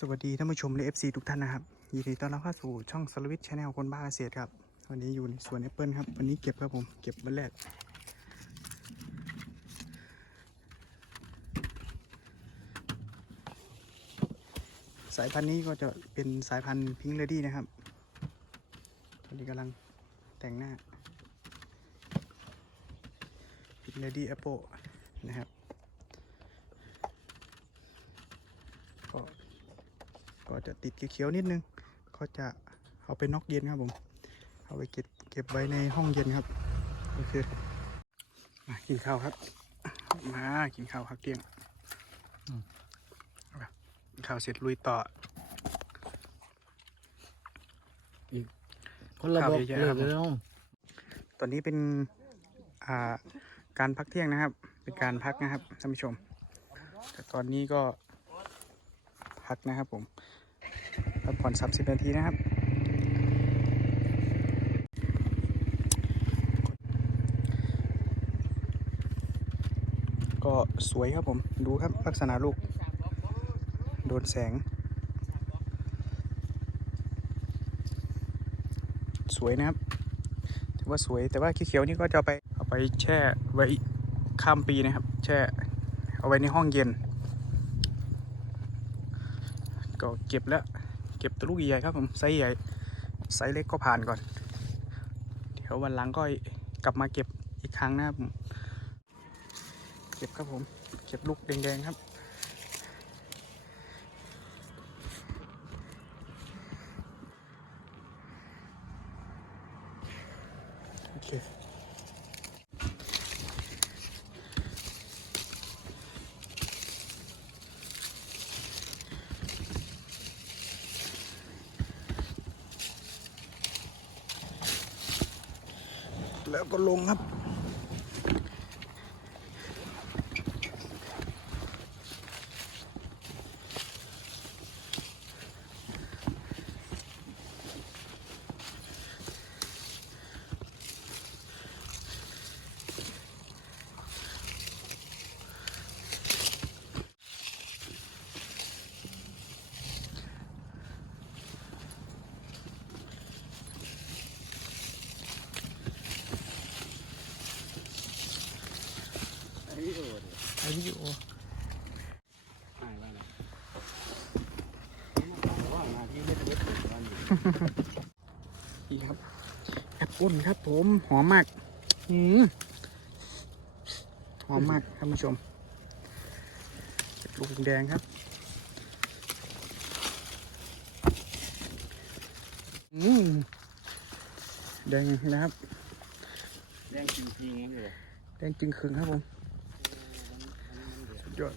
สวัสดีท่านผู้ชมและ FC ทุกท่านนะครับยินดีต้อนรับเข้าสู่ช่องสลวิทชาแนลคนบ้าเกษตรครับ วันนี้อยู่ในสวนแอปเปิลครับ วันนี้เก็บครับผม เก็บวันแรก สายพันธุ์นี้ก็จะเป็นสายพันธุ์พิงเลดี้นะครับ ตอนนี้กำลังแต่งหน้าพิงเลดี้แอปเปิลนะครับ ก็ ก็จะติดเขียวๆนิดนึง ก็จะเอาไปนอกเย็นครับผม เอาไปเก็บเก็บไว้ในห้องเย็นครับ โอเค มากินข้าวครับ มากินข้าวครับเที่ยงอืมเอาล่ะกินข้าวเสร็จลุยต่อคนละข้าวบอกเยอะๆเลครัยบแล้วตอนนี้เป็นอ่าการพักเที่ยงนะครับ เป็นการพักนะครับท่านผู้ชม แต่ตอนนี้ก็พักนะครับผม พักผ่อนสับสิบนาทีนะครับ ก็สวยครับผม ดูครับลักษณะลูก โดนแสง สวยนะครับ ถือว่าสวยแต่ว่าเขียวๆนี่ก็จะไปเอาไปแช่ไว้ข้ามปีนะครับ แช่เอาไว้ในห้องเย็นก็เก็บแล้ว เก็บตัวลูกใหญ่ครับผมไซส์ใหญ่ไซส์เล็กก็ผ่านก่อน เดี๋ยววันหลังก็กลับมาเก็บอีกครั้งนะครับผมเก็บครับผม เก็บลูกแดงๆครับโอเค ก็ลงครับ นี่ครับแอปเปิ้ลครับผมหอมมากอืมหอมมากท่านผู้ชมลูกแดงครับอืมแดงนะครับ แดงจริงๆเลยแดงจริงคืนครับผมสุดยอด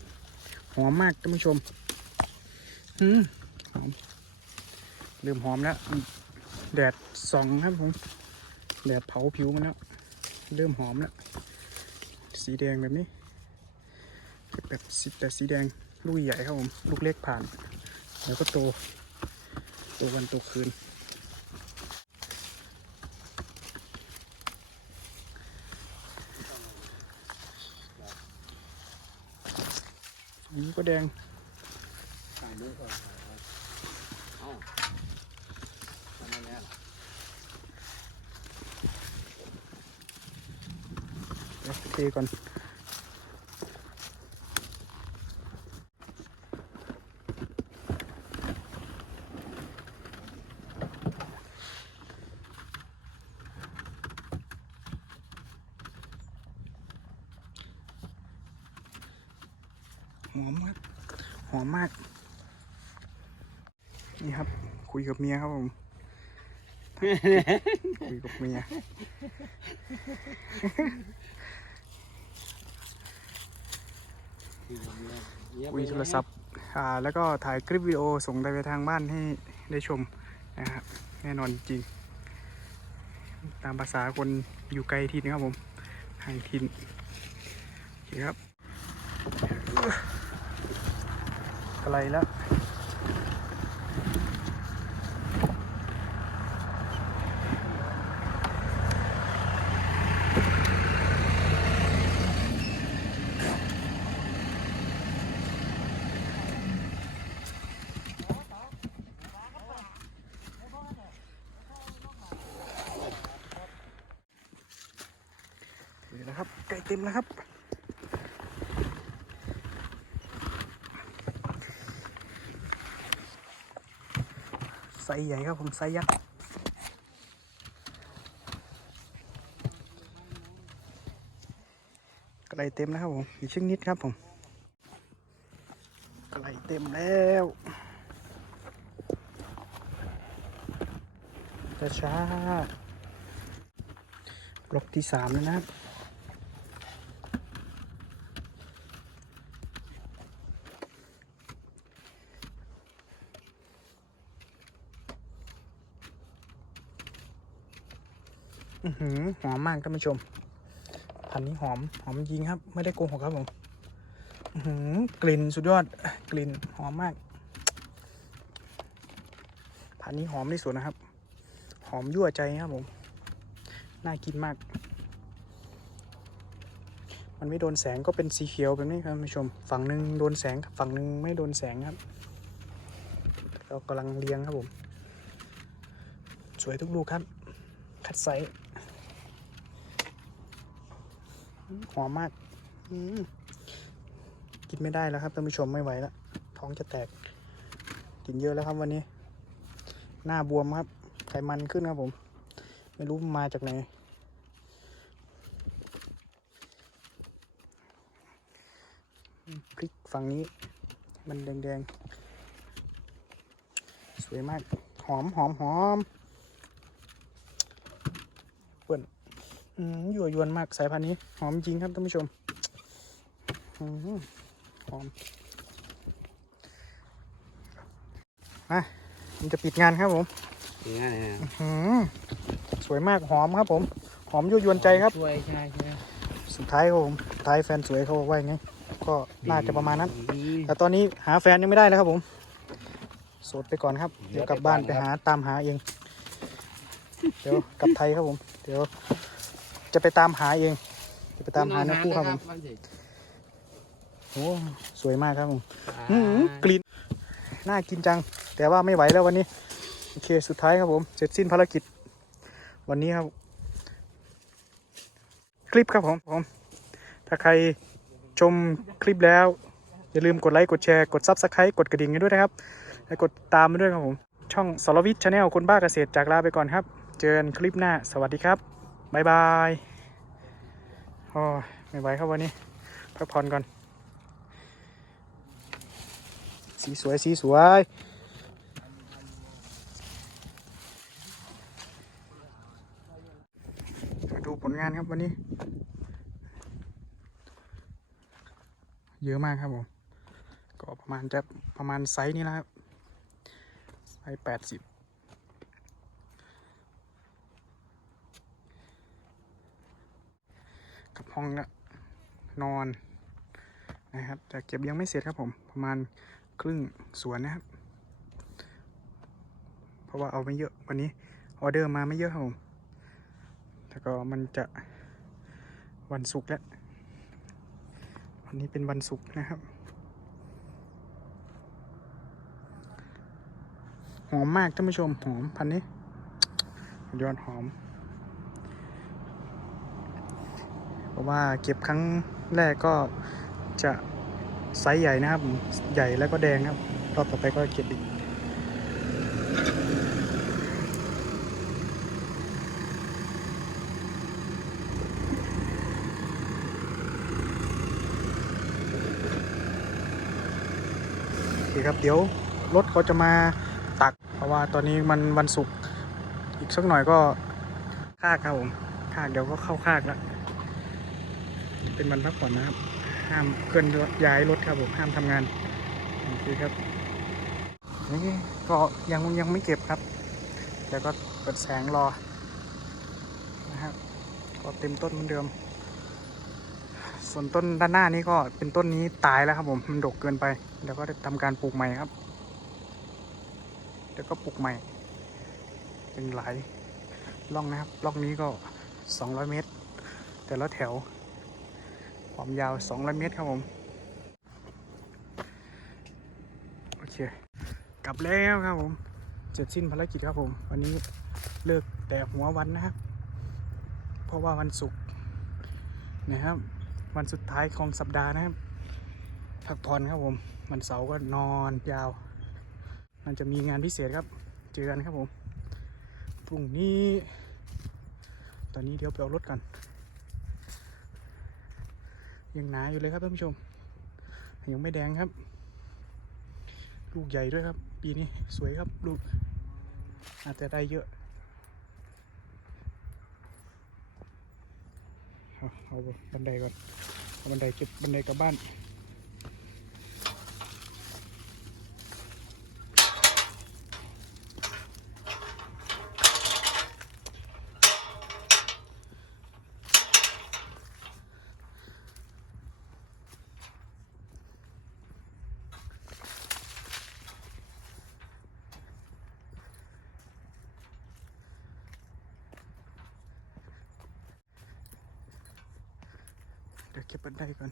หอมมากท่านผู้ชมอืมหอม เริ่มหอมแล้ว แดดส่องครับผม แดดเผาผิวมันแล้ว เริ่มหอมแล้ว สีแดงแบบนี้แบบสีแต่สีแดงลูกใหญ่ครับผม ลูกเล็กผ่าน แล้วก็โต โตวันโตคืนอันนี้ก็แดง ถ่ายรูปก่อนเอ้าทำไมเนี่ย เดี๋ยวเทก่อน หอมครับ หอมมาก นี่ครับ คุยกับเมียครับผมคุยกับเมีย คุยโทรศัพท์อ่าแล้วก็ถ่ายคลิปวิดีโอส่งไปทางบ้านให้ได้ชมนะครับแน่นอนจริง ตามภาษาคนอยู่ไกลทินครับผมห่างทินโอเคครับไกลแล้ว เเต็มแล้วครับ ไซส์ใหญ่ครับผมไซยักษ์กระไรเต็มแล้วครับผมอีกชิ้นนิดครับผมกระไรเต็มแล้วช้าช้าๆบล็อกที่สามแล้วนะครับ หอมมากท่านผู้ชม พันธุ์นี้หอม หอมจริงครับ ไม่ได้โกหกครับผมหือกลิ่นสุดยอด กลิ่นหอมมาก พันธุ์นี้หอมที่สุดนะครับ หอมยั่วใจครับผม น่ากินมาก มันไม่โดนแสงก็เป็นสีเขียวแบบนี้ครับท่านผู้ชม ฝั่งหนึ่งโดนแสงฝั่งหนึ่งไม่โดนแสงครับ เรากำลังเลี้ยงครับผม สวยทุกลูกครับ คัดไซส์อืม หอมมากกินไม่ได้แล้วครับท่านผู้ชมไม่ไหวแล้วท้องจะแตก กินเยอะแล้วครับวันนี้ หน้าบวมครับ ไขมันขึ้นครับผม ไม่รู้มาจากไหนพริกฝั่งนี้ มันแดงๆ สวยมาก หอมหอมหอม อืมยั่วยวนมากสายพันธุ์นี้ หอมจริงครับท่านผู้ชมอืมหอมมามันจะปิดงานครับผมอย่างนั้นเลยนะอืมสวยมากหอมครับผม หอมยั่วยวนใจครับช่วยใช่ใช่สุดท้ายครับผมสุดท้ายแฟนสวยเขาบอกว่าไงก็น่าจะประมาณนั้น แต่ตอนนี้หาแฟนยังไม่ได้เลยครับผมโสดไปก่อนครับ เดี๋ยวกลับบ้านไปหาตามหาเอง เดี๋ยวกลับไทยครับผม เดี๋ยว จะไปตามหาเอง จะไปตามหาเนื้อคู่ครับผมโอ้สวยมากครับผมอื้อหือกลิ่นน่ากินจัง แต่ว่าไม่ไหวแล้ววันนี้ โอเคสุดท้ายครับผม เสร็จสิ้นภารกิจ วันนี้ครับ คลิปครับผมผม ถ้าใครชมคลิปแล้ว อย่าลืมกดไลค์กดแชร์กด Subscribe กดกระดิ่งให้ด้วยนะครับ และกดตามมาด้วยครับผม ช่องสรวิทย์ชาแนลคนบ้าเกษตรจากลาไปก่อนครับ เจอกันคลิปหน้า สวัสดีครับ บายบายโอ้ไม่ไหวครับวันนี้พักผ่อนก่อน สีสวยสีสวยมาดูผลงานครับวันนี้ เยอะมากครับผม ก็ประมาณจะประมาณไซส์นี้นะครับไซส์แปดสิบ กับห้องละนอนนะครับแต่เก็บยังไม่เสร็จครับผมประมาณครึ่งสวนนะครับ เพราะว่าเอาไม่เยอะวันนี้ออเดอร์มาไม่เยอะครับผมแต่ก็มันจะวันศุกร์แล้ววันนี้เป็นวันศุกร์นะครับหอมมากท่านผู้ชมหอมพันนี้ยอดหอม เพ ราะว่าเก็บครั้งแรกก็จะไซส์ใหญ่นะครับ ใหญ่แล้วก็แดงครับ รอบต่อไปก็เก็บอีกโอเคครับเดี๋ยวรถเขาจะมาตัก เพราะว่าตอนนี้มันวันศุกร์อีกสักหน่อยก็คากครับผมคากเดี๋ยวก็เข้าคากแล้ว เป็นวันพักผ่อนนะครับ ห้ามเคลื่อนย้ายรถครับผมห้ามทำงานโอเคครับนี่ก็ยังยังไม่เก็บครับเดี๋ยวก็เปิดแสงรอนะครับก็เต็มต้นเหมือนเดิม ส่วนต้นด้านหน้านี้ก็เป็นต้นนี้ตายแล้วครับผมมันดกเกินไป เดี๋ยวก็จะทำการปลูกใหม่ครับเดี๋ยวก็ปลูกใหม่เป็นหลายร่องนะครับร่องนี้ก็ 200 เมตร แต่ละแถว ความยาว200เมตรครับผม โอเค กลับแล้วครับผม เสร็จสิ้นภารกิจครับผม วันนี้เลิกแต่หัววันนะครับ เพราะว่าวันศุกร์นะครับ วันสุดท้ายของสัปดาห์นะครับ พักผ่อนครับผม วันเสาร์ก็นอนยาว มันจะมีงานพิเศษครับ เจอกันครับผม พรุ่งนี้ ตอนนี้เดี๋ยวไปเอารถกัน ยังหนาอยู่เลยครับท่านผู้ชม ยังไม่แดงครับ ลูกใหญ่ด้วยครับ ปีนี้สวยครับลูก อาจจะได้เยอะเอาบันไดก่อนเอาบันไดเก็บบันไดกลับบ้าน เดี๋ยวเก็บบันไดก่อน